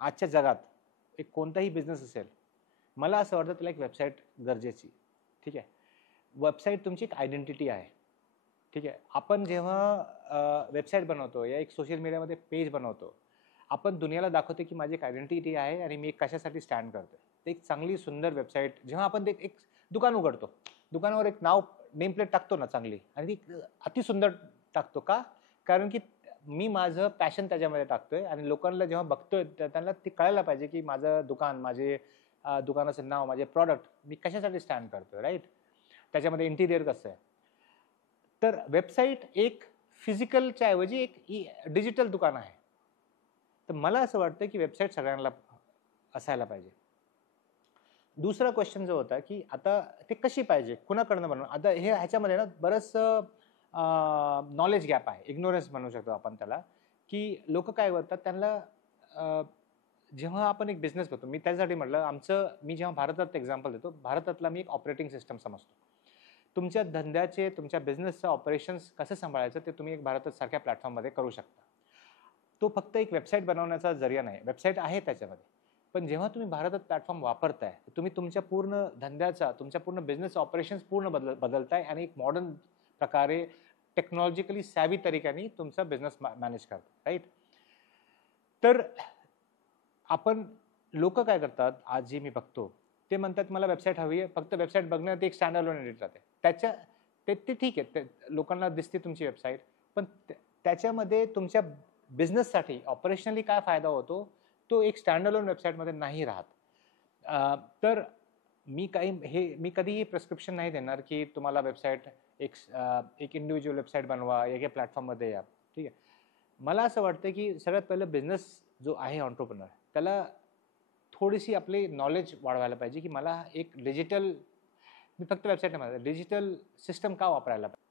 आजच्या जगात एक कोणताही बिझनेस असेल, मला असं वाटतं त्याला एक वेबसाईट गरजेची. ठीक आहे. वेबसाईट तुमची एक आयडेंटिटी आहे. ठीक आहे. आपण जेव्हा वेबसाईट बनवतो या एक सोशल मीडियामध्ये पेज बनवतो, आपण दुनियाला दाखवतो की माझी एक आयडेंटिटी आहे आणि मी कशासाठी स्टँड करतोय. ते एक चांगली सुंदर वेबसाईट जेव्हा आपण ते एक दुकान उघडतो, दुकानावर एक नाव नेम प्लेट टाकतो ना चांगली आणि ती अति सुंदर टाकतो का? कारण की मी माझं पॅशन त्याच्यामध्ये टाकतोय आणि लोकांना जेव्हा बघतोय त्यांना ते कळायला पाहिजे की माझं दुकान, माझे दुकानाचं नाव, माझे प्रॉडक्ट मी कशासाठी स्टँड करतोय, राईट? त्याच्यामध्ये इंटिरियर कसं आहे. तर वेबसाईट एक फिजिकलच्या ऐवजी एक डिजिटल दुकान आहे. तर मला असं वाटतं की वेबसाईट सगळ्यांना असायला पाहिजे. दुसरा क्वेश्चन जो होता की आता ते कशी पाहिजे, कुणाकडनं बनवणं. आता ह्याच्यामध्ये ना बरंचसं नॉलेज गॅप आहे, इग्नोरन्स म्हणू शकतो आपण त्याला, की लोक काय करतात त्यांना जेव्हा आपण एक बिझनेस करतो, मी त्यासाठी म्हटलं मी जेव्हा भारतात एक्झाम्पल देतो, भारतातला मी एक ऑपरेटिंग सिस्टम समजतो. तुमच्या धंद्याचे, तुमच्या बिझनेसचं ऑपरेशन्स कसं सांभाळायचं ते तुम्ही एक भारतात सारख्या प्लॅटफॉर्ममध्ये करू शकता. तो फक्त एक वेबसाईट बनवण्याचा जरिया नाही. वेबसाईट आहे त्याच्यामध्ये, पण जेव्हा तुम्ही भारतात प्लॅटफॉर्म वापरताय, तुम्ही तुमच्या पूर्ण धंद्याचा, तुमच्या पूर्ण बिझनेस ऑपरेशन्स पूर्ण बदलताय आणि एक मॉडर्न प्रकारे टेक्नॉलॉजिकली सॅव्ही तरीक्याने तुमचा बिझनेस मॅनेज करता, राईट? तर आपण लोक काय करतात, आज जे मी बघतो ते म्हणतात मला वेबसाईट हवी आहे, फक्त वेबसाईट बघण्यात एक स्टँड अलोन एडिट राहते. ते ठीक आहे, लोकांना दिसते तुमची वेबसाईट, पण त्याच्यामध्ये तुमच्या बिझनेससाठी ऑपरेशनली काय फायदा होतो तो एक स्टँड अलोन वेबसाईटमध्ये नाही राहत. तर मी कधीही प्रिस्क्रिप्शन नाही देणार की तुम्हाला वेबसाईट एक इंडिव्हिज्युअल वेबसाईट बनवा, एका प्लॅटफॉर्ममध्ये या. ठीक आहे. मला असं वाटतं की सगळ्यात पहिलं बिझनेस जो आहे एंटरप्रेन्योर त्याला थोडीशी आपली नॉलेज वाढवायला पाहिजे की मला एक मी फक्त वेबसाईट नाही, डिजिटल सिस्टम का वापरायला पाहिजे.